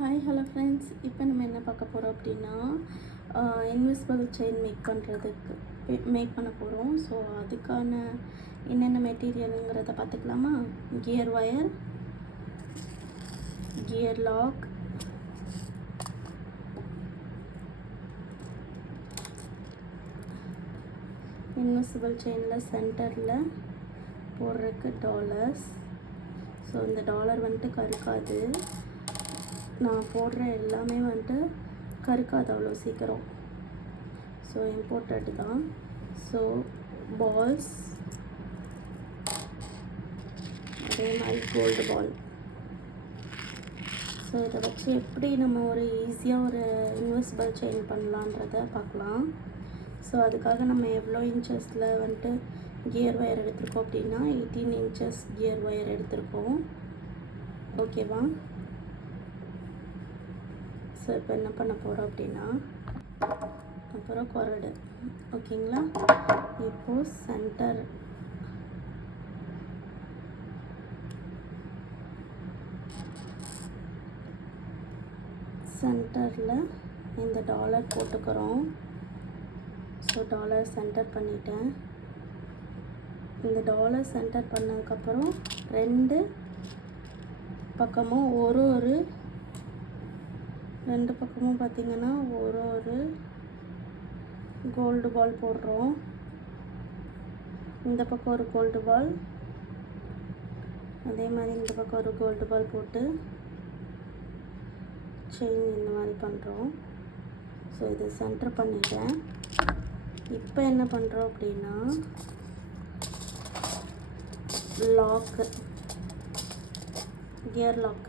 Hi hello friends, இப்போ நம்ம என்ன பார்க்க போகிறோம் அப்படின்னா இன்விசிபிள் செயின் மேக் பண்ண போகிறோம். ஸோ அதுக்கான என்னென்ன மெட்டீரியலுங்கிறத பார்த்துக்கலாமா? Gear wire, gear lock, invisible செயினில் சென்டரில் போடுறதுக்கு டாலர்ஸ். ஸோ இந்த டாலர் வந்துட்டு கருக்காது, நான் போடுற எல்லாமே வந்துட்டு கருக்காது அவ்வளோ சீக்கிரம். ஸோ இம்போர்ட்டட் தான். ஸோ பால்ஸ், அதே மாதிரி கோல்டு பால். ஸோ இதை வச்சு எப்படி நம்ம ஒரு ஈஸியாக ஒரு இன்விசிபிள் செயின் பண்ணலான்றத பார்க்கலாம். ஸோ அதுக்காக நம்ம எவ்வளோ இன்ச்சஸில் வந்துட்டு கியர் ஒயர் எடுத்திருக்கோம் அப்படின்னா 18 இன்ச்சஸ் கியர் ஒயர் எடுத்திருக்கோம். ஓகேவா? ஸோ இப்போ என்ன பண்ண போகிறோம் அப்படின்னா, அப்புறம் கொரடு. ஓகேங்களா? இப்போது சென்டரில் இந்த டாலர் போட்டுக்கிறோம். ஸோ டாலர் சென்டர் பண்ணிட்டேன். இந்த டாலர் சென்டர் பண்ணதுக்கப்புறம் ரெண்டு பக்கமும் ரெண்டு பக்கமும் பார்த்திங்கன்னா ஒரு கோல்டு பால் போடுறோம். இந்த பக்கம் ஒரு கோல்டு பால், அதே மாதிரி இந்த பக்கம் ஒரு கோல்டு பால் போட்டு செயின் இந்த மாதிரி பண்ணுறோம். ஸோ இது சென்டர் பண்ணிட்டேன். இப்போ என்ன பண்ணுறோம் அப்படின்னா, லாக்கு, கியர் லாக்.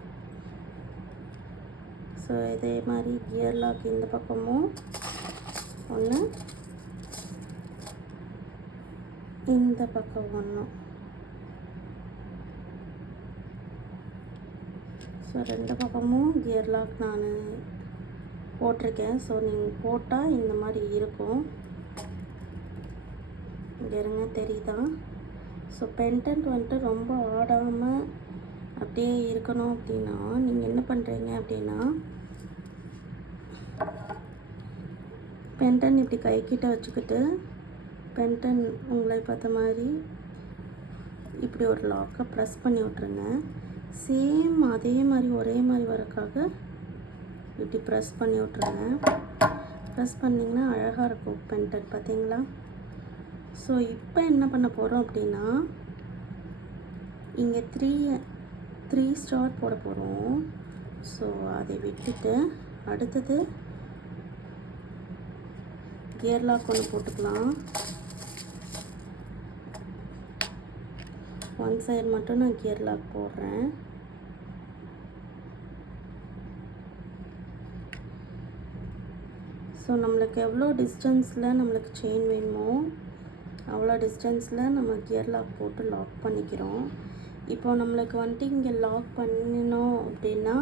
ஸோ இதே மாதிரி கியர் லாக் இந்த பக்கமும் ஒன்று, இந்த பக்கம் ஒன்று. ஸோ ரெண்டு பக்கமும் கியர் லாக் நான் போட்டிருக்கேன். ஸோ நீங்கள் போட்டால் இந்த மாதிரி இருக்கும். இங்கே இருங்க, தெரியுதா? ஸோ பெண்டன்ட் வந்துட்டு ரொம்ப ஆடாமல் அப்படியே இருக்கணும் அப்படின்னா நீங்கள் என்ன பண்ணுறீங்க அப்படின்னா, பென்டன் இப்படி கைக்கிட்ட வச்சுக்கிட்டு பென்டன் உங்களை பார்த்த மாதிரி இப்படி ஒரு லாக்கை ப்ரெஸ் பண்ணி விட்ருங்க. சேம் அதே மாதிரி ஒரே மாதிரி வரக்காக இப்படி ப்ரெஸ் பண்ணி விட்ருங்க. ப்ரெஸ் பண்ணிங்கன்னா அழகாக இருக்கும் பென்டன், பார்த்தீங்களா? ஸோ இப்போ என்ன பண்ண போகிறோம் அப்படின்னா, இங்கே த்ரீ ஸ்டார் போட போகிறோம். ஸோ அதை விட்டுட்டு அடுத்தது கியர் லாக் ஒன்று போட்டுக்கலாம். ஒன் சைடு மட்டும் நான் கியர் லாக் போடுறேன். ஸோ நம்மளுக்கு எவ்வளோ டிஸ்டன்ஸில் நம்மளுக்கு செயின் வேணுமோ அவ்வளோ டிஸ்டன்ஸில் நம்ம கியர் லாக் போட்டு லாக் பண்ணிக்கிறோம். இப்போ நம்மளுக்கு வந்துட்டு இங்கே லாக் பண்ணணும் அப்படின்னா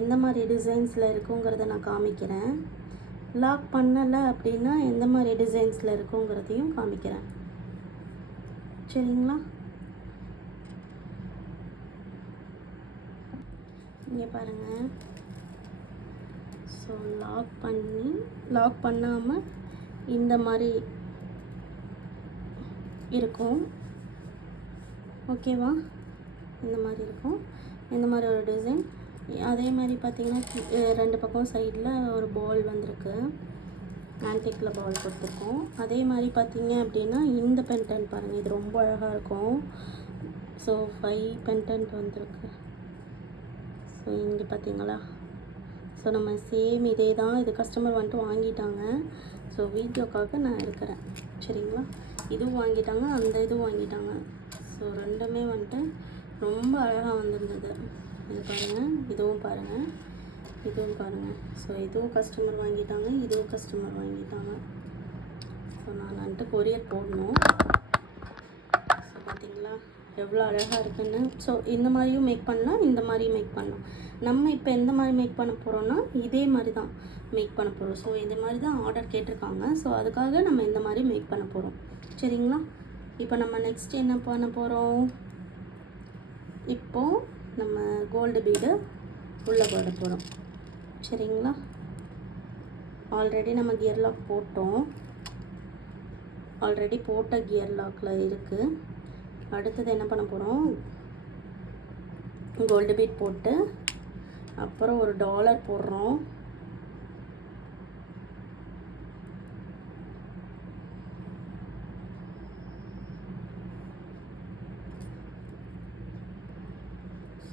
எந்த மாதிரி டிசைன்ஸில் இருக்குங்கிறத நான் காமிக்கிறேன். லாக் பண்ணலை அப்படின்னா எந்த மாதிரி டிசைன்ஸில் இருக்குங்கிறதையும் காமிக்கிறேன். சரிங்களா? இங்கே பாருங்கள். ஸோ லாக் பண்ணாமல் இந்த மாதிரி இருக்கும். ஓகேவா? இந்த மாதிரி இருக்கும். இந்த மாதிரி ஒரு டிசைன். அதே மாதிரி பார்த்திங்கன்னா ரெண்டு பக்கம் சைடில் ஒரு பால் வந்திருக்கு, ஆன்டிக்கில் பால் கொடுத்துருக்கோம். அதே மாதிரி பார்த்திங்க அப்படின்னா இந்த பென்டன்ட் பாருங்கள், இது ரொம்ப அழகாக இருக்கும். ஸோ 5 பென்டன்ட் வந்திருக்கு. ஸோ இங்கே பார்த்தீங்களா? ஸோ நம்ம சேம் இதே தான். இது கஸ்டமர் வந்துட்டு வாங்கிட்டாங்க. ஸோ வீடியோக்காக நான் இருக்கிறேன். சரிங்களா? இதுவும் வாங்கிட்டாங்க, அந்த இதுவும் வாங்கிட்டாங்க. ஸோ ரெண்டுமே வந்துட்டு ரொம்ப அழகாக வந்திருந்தது. இது பாருங்கள், இதுவும் பாருங்கள். ஸோ இதுவும் கஸ்டமர் வாங்கிட்டாங்க, இதுவும் கஸ்டமர் வாங்கிட்டாங்க. ஸோ நான் வந்துட்டு கொரியர் போடணும். ஸோ பார்த்தீங்களா எவ்வளோ அழகாக இருக்குன்னு. ஸோ இந்த மாதிரியும் மேக் பண்ணலாம், இந்த மாதிரியும் மேக் பண்ணலாம். நம்ம இப்போ எந்த மாதிரி மேக் பண்ண போகிறோன்னா இதே மாதிரி தான் மேக் பண்ண போகிறோம். ஸோ இந்த மாதிரி தான் ஆர்டர் கேட்டிருக்காங்க. ஸோ அதுக்காக நம்ம இந்த மாதிரி மேக் பண்ண போகிறோம். சரிங்களா? இப்போ நம்ம நெக்ஸ்ட் என்ன பண்ண போகிறோம்? இப்போது நம்ம கோல்டு பீடு உள்ளே போட போகிறோம். சரிங்களா. ஆல்ரெடி நம்ம கியர் லாக் போட்டோம், ஆல்ரெடி போட்ட கியர் லாக்கில் இருக்குது. அடுத்தது என்ன பண்ண போகிறோம், கோல்டு பீட் போட்டு அப்புறம் ஒரு டாலர் போடுறோம்.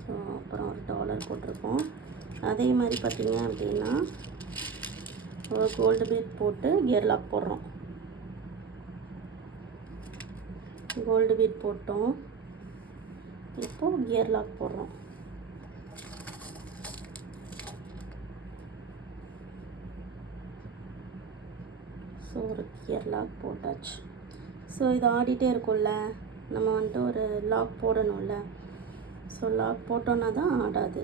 ஸோ அப்புறம் ஒரு டாலர் போட்டிருக்கோம். அதே மாதிரி பார்த்திங்க அப்படின்னா ஒரு கோல்டு பீட் போட்டு கியர் லாக் போடுறோம். கோல்டு பீட் போட்டோம், இப்போது கியர் லாக் போடுறோம். ஸோ ஒரு கியர் லாக் போட்டாச்சு. ஸோ இது ஆடிட்டே இருக்கும்ல, நம்ம வந்துட்டு ஒரு லாக் போடணும்ல. ஸோ லாக் போட்டோன்னா தான் ஆடாது.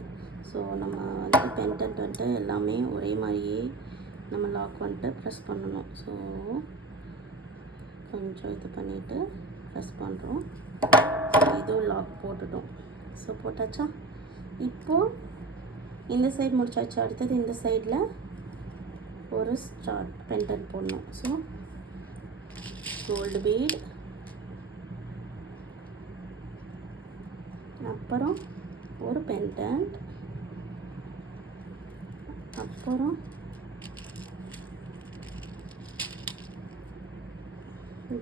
ஸோ நம்ம வந்துட்டு பென்டென்ட் வந்துட்டு எல்லாமே ஒரே மாதிரியே நம்ம லாக் வந்துட்டு ப்ரெஸ் பண்ணணும். ஸோ கொஞ்சம் இது பண்ணிவிட்டு ப்ரெஸ் பண்ணுறோம். ஸோ இதுவும் லாக் போட்டுட்டோம். ஸோ போட்டாச்சா. இப்போது இந்த சைடு முடிச்சாச்சு. அடுத்தது இந்த சைடில் ஒரு ஸ்டார்ட் பென்டென்ட் போடணும். ஸோ கோல்டு பீட், அப்புறம் ஒரு பென்டென்ட், அப்புறம்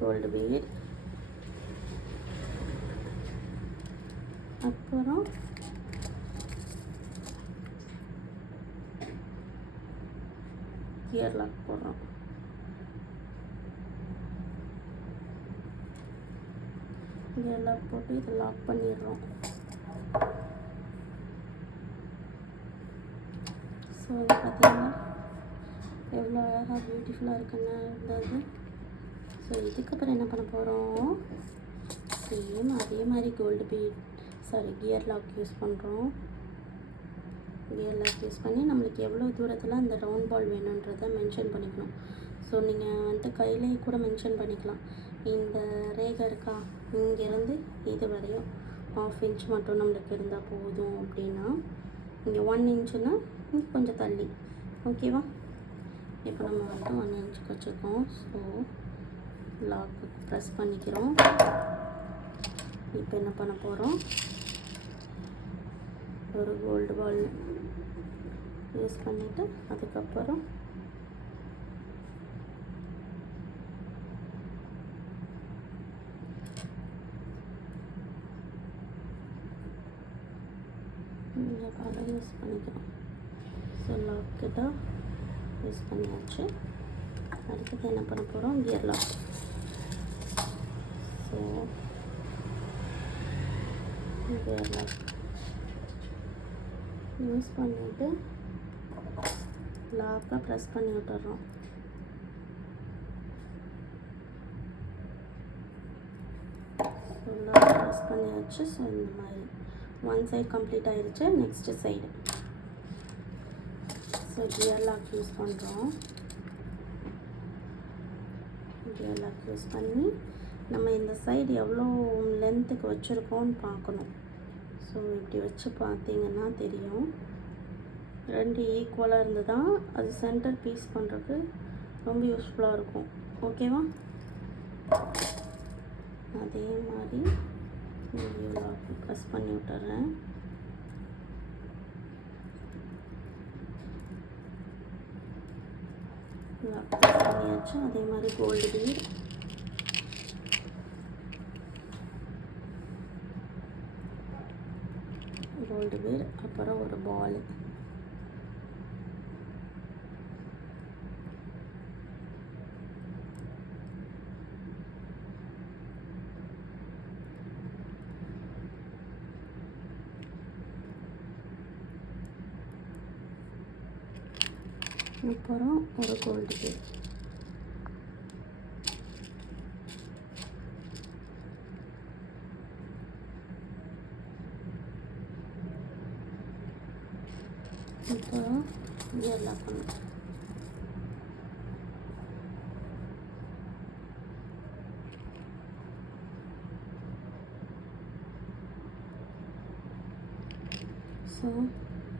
கோல்டு பீட், அப்புறம் கியர் லாக் போடுறோம். கியர் லாக் போட்டு இதை லாக் பண்ணிடுறோம். ஸோ இது பார்த்திங்கன்னா எவ்வளோ அழகாக பியூட்டிஃபுல்லாக இருக்குன்னு இருந்தது. ஸோ இதுக்கப்புறம் என்ன பண்ண போகிறோம், சேம் அதே மாதிரி gold bead gear lock use பண்ணுறோம். கியர் லாக் யூஸ் பண்ணி நம்மளுக்கு எவ்வளோ தூரத்தில் அந்த ரவுண்ட் பால் வேணுன்றதை மென்ஷன் பண்ணிக்கணும். ஸோ நீங்கள் வந்துட்டு கையிலேயே கூட மென்ஷன் பண்ணிக்கலாம். இந்த ரேகை இருக்கா, இங்கேருந்து இது வரையும் 1/2 இன்ச் மட்டும் நம்மளுக்கு இருந்தால் போதும். அப்படின்னா இங்கே 1 இன்ச்சுன்னா கொஞ்சம் தள்ளி, ஓகேவா. இப்போ நம்ம வந்துட்டு 1 இன்ச்சுக்கு வச்சுருக்கோம். ஸோ லாக்கு ப்ரெஸ் பண்ணிக்கிறோம். இப்போ என்ன பண்ண போகிறோம், ஒரு கோல்டு பால் யூஸ் பண்ணிவிட்டு அதுக்கப்புறம் இந்த பாலை யூஸ் பண்ணிக்கிறோம். ஸோ லாக்கிட்ட யூஸ் பண்ணியாச்சு. அடுத்தது என்ன பண்ண போகிறோம், gear lock. So gear lock use பண்ணிவிட்டு லாக்கை ப்ரெஸ் பண்ணி விட்டுறோம். ஸோ லாக் ப்ரெஸ் பண்ணியாச்சு. ஸோ இந்த மாதிரி ஒன் சைடு கம்ப்ளீட் ஆயிடுச்சு. Next side so gear lock use பண்ணுறோம். கியர் லாக் யூஸ் பண்ணி நம்ம இந்த சைடு எவ்வளோ லென்த்துக்கு வச்சுருக்கோன்னு பார்க்கணும். ஸோ இப்படி வச்சு பார்த்தீங்கன்னா தெரியும், 2 ஈக்குவலாக இருந்து தான் அது சென்டர் பீஸ் பண்ணுறதுக்கு ரொம்ப யூஸ்ஃபுல்லாக இருக்கும். ஓகேவா. அதே மாதிரி லாக் ப்ரெஸ் பண்ணி விட்டுறேன். லாக் ப்ரெஸ் பண்ணியாச்சு. அதே மாதிரி கோல்டு பீட், கோல்டு பீட், அப்புறம் ஒரு பால். அப்புறம் ஒரு கோல்டு பீட். அப்புறம் கியர் லாக் பண்ணணும். ஸோ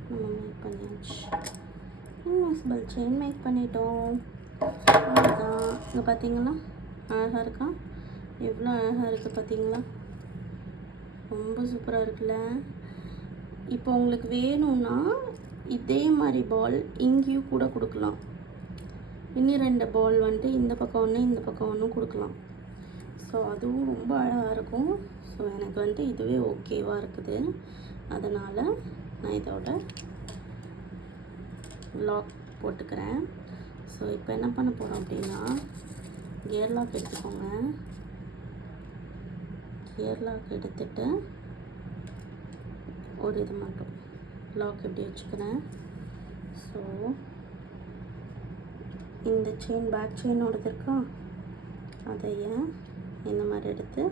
நம்ம மேக் பண்ணியாச்சு. இன்விசிபிள் செயின் மேக் பண்ணிட்டோம். அதுதான் இங்கே பார்த்தீங்களா, அழகாக இருக்கா? எவ்வளோ அழகாக இருக்குது பார்த்தீங்களா? ரொம்ப சூப்பராக இருக்குல்ல? இப்போ உங்களுக்கு வேணும்னா இதே மாதிரி பால் இங்கேயும் கூட கொடுக்கலாம். இன்னும் 2 பால் வந்துட்டு இந்த பக்கம் ஒன்று இந்த பக்கம் ஒன்று கொடுக்கலாம். ஸோ அதுவும் ரொம்ப அழகாக இருக்கும். ஸோ எனக்கு வந்துட்டு இதுவே ஓகேவாக இருக்குது. அதனால் நான் இதோட லாக் போட்டுக்கிறேன். ஸோ இப்போ என்ன பண்ண போகிறோம் அப்படின்னா, கியர் லாக் எடுத்துக்கோங்க. கியர் லாக் எடுத்துட்டு ஒரு இது மட்டும் லாக் எப்படி வச்சுக்கிறேன். ஸோ இந்த செயின் பேக் செயினோடது இருக்கா, அதையே இந்த மாதிரி எடுத்து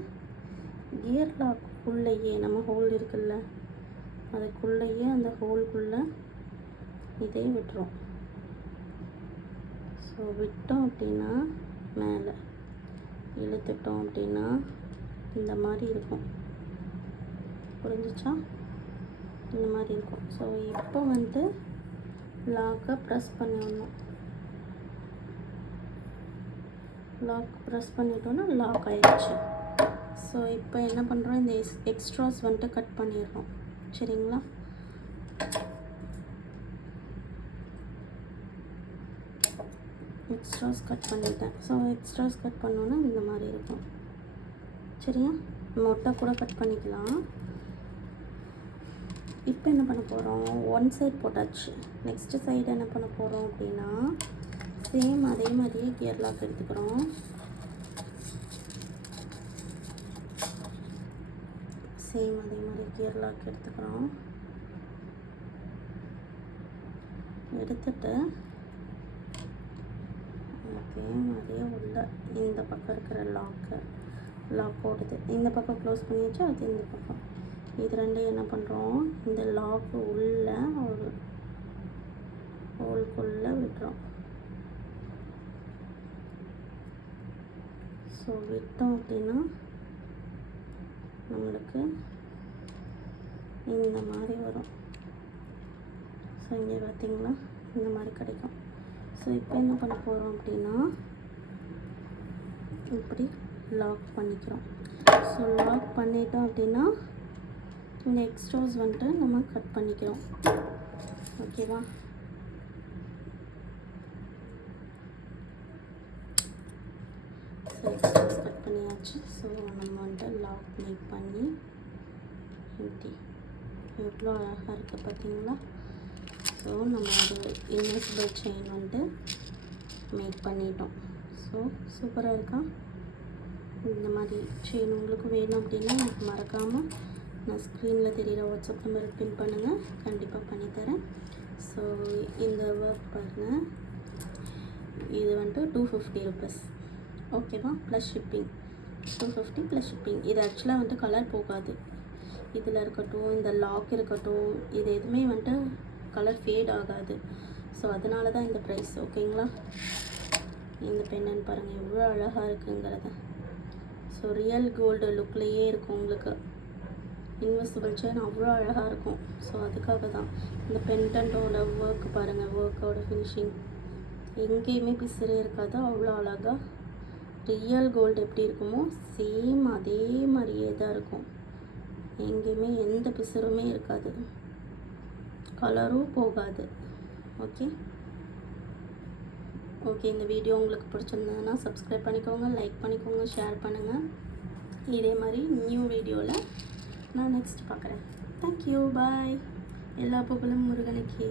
கியர் லாக் உள்ளேயே நம்ம ஹோல் இருக்குல்ல, அதுக்குள்ளேயே அந்த ஹோல்குள்ளே இதே விட்டுரும். ஸோ விட்டோம் அப்படின்னா மேலே இழுத்துட்டோம் அப்படின்னா இந்த மாதிரி இருக்கும். புரிஞ்சிச்சா? இந்த மாதிரி இருக்கும். ஸோ இப்போ வந்துட்டு லாக்கை ப்ரெஸ் பண்ணிடணும். லாக் ப்ரெஸ் பண்ணிட்டோன்னா லாக் ஆயிடுச்சு. ஸோ இப்போ என்ன பண்ணுறோம், இந்த எக்ஸ்ட்ராஸ் வந்துட்டு கட் பண்ணிடுறோம். சரிங்களா? எக்ஸ்ட்ராஸ் கட் பண்ணிட்டேன். ஸோ எக்ஸ்ட்ராஸ் கட் பண்ணோன்னா இந்த மாதிரி இருக்கும். சரியா? மொட்டை கூட கட் பண்ணிக்கலாம். இப்போ என்ன பண்ண போகிறோம், ஒன் சைட் போட்டாச்சு. நெக்ஸ்ட்டு சைடு என்ன பண்ண போகிறோம் அப்படின்னா, சேம் அதே மாதிரியே கியர் லாக் எடுத்துக்கிறோம். சேம் அதே மாதிரி கியர் லாக் எடுத்துக்கிறோம். எடுத்துட்டு அதே மாதிரியே உள்ள இந்த பக்கம் இருக்கிற லாக் போடுது. இந்த பக்கம் க்ளோஸ் பண்ணியாச்சு, அது இந்த பக்கம். இது ரெண்டையும் என்ன பண்ணுறோம், இந்த லாக்கு உள்ள ஒரு ஹோல்குள்ளே விட்டுறோம். ஸோ விட்டோம் அப்படின்னா நம்மளுக்கு இந்த மாதிரி வரும். ஸோ இங்கே பார்த்தீங்களா, இந்த மாதிரி கிடைக்கும். ஸோ இப்போ என்ன பண்ண போகிறோம் அப்படின்னா, இப்படி லாக் பண்ணிக்கிறோம். ஸோ லாக் பண்ணிட்டோம் அப்படின்னா இந்த எக்ஸ்ட்ராஸ் வந்துட்டு நம்ம கட் பண்ணிக்கிறோம். ஓகேவா? ஸோ எக்ஸ்ட்ராஸ் கட் பண்ணியாச்சு. ஸோ நம்ம வந்துட்டு லாக் மேக் பண்ணி எப்படி எவ்வளோ அழகாக இருக்குது பார்த்தீங்களா? ஸோ நம்ம ஒரு இன்விசிபிள் செயின் வந்துட்டு மேக் பண்ணிட்டோம். ஸோ சூப்பராக இருக்கா? இந்த மாதிரி செயின் உங்களுக்கு வேணும் அப்படின்னா எனக்கு மறக்காமல் நான் ஸ்க்ரீனில் தெரிகிற வாட்ஸ்அப் நம்பருக்கு பின் பண்ணுங்கள், கண்டிப்பாக பண்ணித்தரேன். ஸோ இந்த ஒர்க் பாருங்கள், இது வந்துட்டு 250 ருபீஸ். ஓகேவா? Plus shipping. 250 plus shipping. இது ஆக்சுவலாக வந்துட்டு கலர் போகாது. இதில் இருக்கட்டும், இந்த லாக் இருக்கட்டும், இது எதுவுமே வந்துட்டு கலர் ஃபேட் ஆகாது. ஸோ அதனால தான் இந்த ப்ரைஸ். ஓகேங்களா? இந்த பெண்ணன்னு பாருங்கள் எவ்வளோ அழகாக இருக்குங்கிறத. ஸோ ரியல் கோல்டு லுக்லேயே இருக்கும் உங்களுக்கு. இன்விசிபிள் செயின் அவ்வளோ அழகாக இருக்கும். ஸோ அதுக்காக தான் இந்த பென்டன்ட்டோட ஒர்க் பாருங்கள், ஒர்க்கோட ஃபினிஷிங் எங்கேயுமே பிசுறே இருக்காது. அவ்வளோ அழகாக ரியல் கோல்டு எப்படி இருக்குமோ சேம் அதே மாதிரியே தான் இருக்கும். எங்கேயுமே எந்த பிசுறுமே இருக்காது, கலரும் போகாது. ஓகே ஓகே இந்த வீடியோ உங்களுக்கு பிடிச்சிருந்ததுன்னா சப்ஸ்கிரைப் பண்ணிக்கோங்க, லைக் பண்ணிக்கோங்க, ஷேர் பண்ணுங்கள். இதே மாதிரி நியூ வீடியோவில் நான் நெக்ஸ்ட் பார்க்குறேன். தேங்க்யூ, பாய். எல்லா புகழும் முருகனுக்கே.